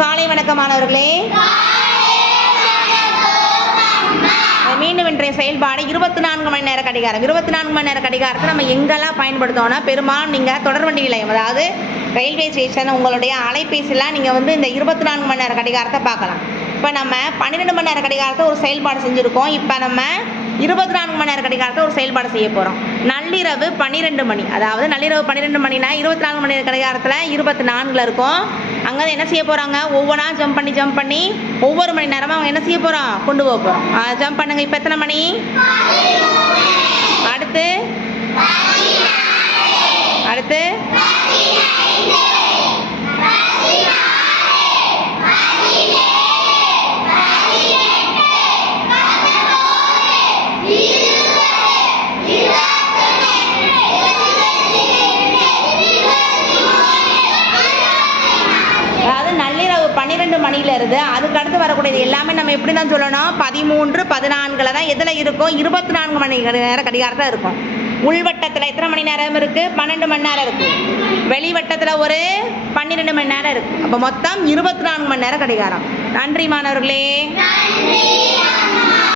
காலை வணக்கம் மாணவர்களே. மீண்டும் இன்றைய செயல்பாடு 24 மணி நேர கடிகாரம். 24 மணி நேர கடிகாரத்தை நம்ம எங்கெல்லாம் பயன்படுத்தோம்னா, பெரும்பாலும் நீங்கள் தொடர்வண்டி நிலையம், அதாவது ரயில்வே ஸ்டேஷன், உங்களுடைய அலைபேசியெலாம் நீங்கள் இந்த 24 மணி நேர கடிகாரத்தை பார்க்கலாம். இப்போ நம்ம 12 மணி நேர கடிகாரத்தை ஒரு செயல்பாடு செஞ்சுருக்கோம். இப்போ நம்ம 24 மணி நேர கடிகாரத்தை ஒரு செயல்பாடு செய்ய போகிறோம். நள்ளிரவு 12 மணி, அதாவது நள்ளிரவு 12 மணினா 24 மணி நேர கடிகாரத்தில் 24ல் இருக்கும். அங்கே என்ன செய்ய போகிறாங்க, ஒவ்வொன்றா ஜம்ப் பண்ணி ஒவ்வொரு மணி நேரமாக அவங்க என்ன செய்ய போகிறோம், கொண்டு போக போகிறோம். ஜம்ப் பண்ணுங்க. இப்போ எத்தனை மணி? அடுத்து அடுத்து அதாவது நள்ளிரவு 12 மணியிலிருந்து அதுக்கு அடுத்து வரக்கூடியது எல்லாமே நம்ம எப்படி தான் சொல்லணும், 13, 14 தான் எதில் இருக்கும், 24 மணி நேர கடிகாரத்தில் இருக்கும். உள்வட்டத்தில் எத்தனை மணி நேரம் இருக்குது? 12 மணி நேரம் இருக்குது. வெளிவட்டத்தில் ஒரு 12 மணி நேரம் இருக்குது. அப்போ மொத்தம் 24 மணி நேரம் கடிகாரம். நன்றி மாணவர்களே.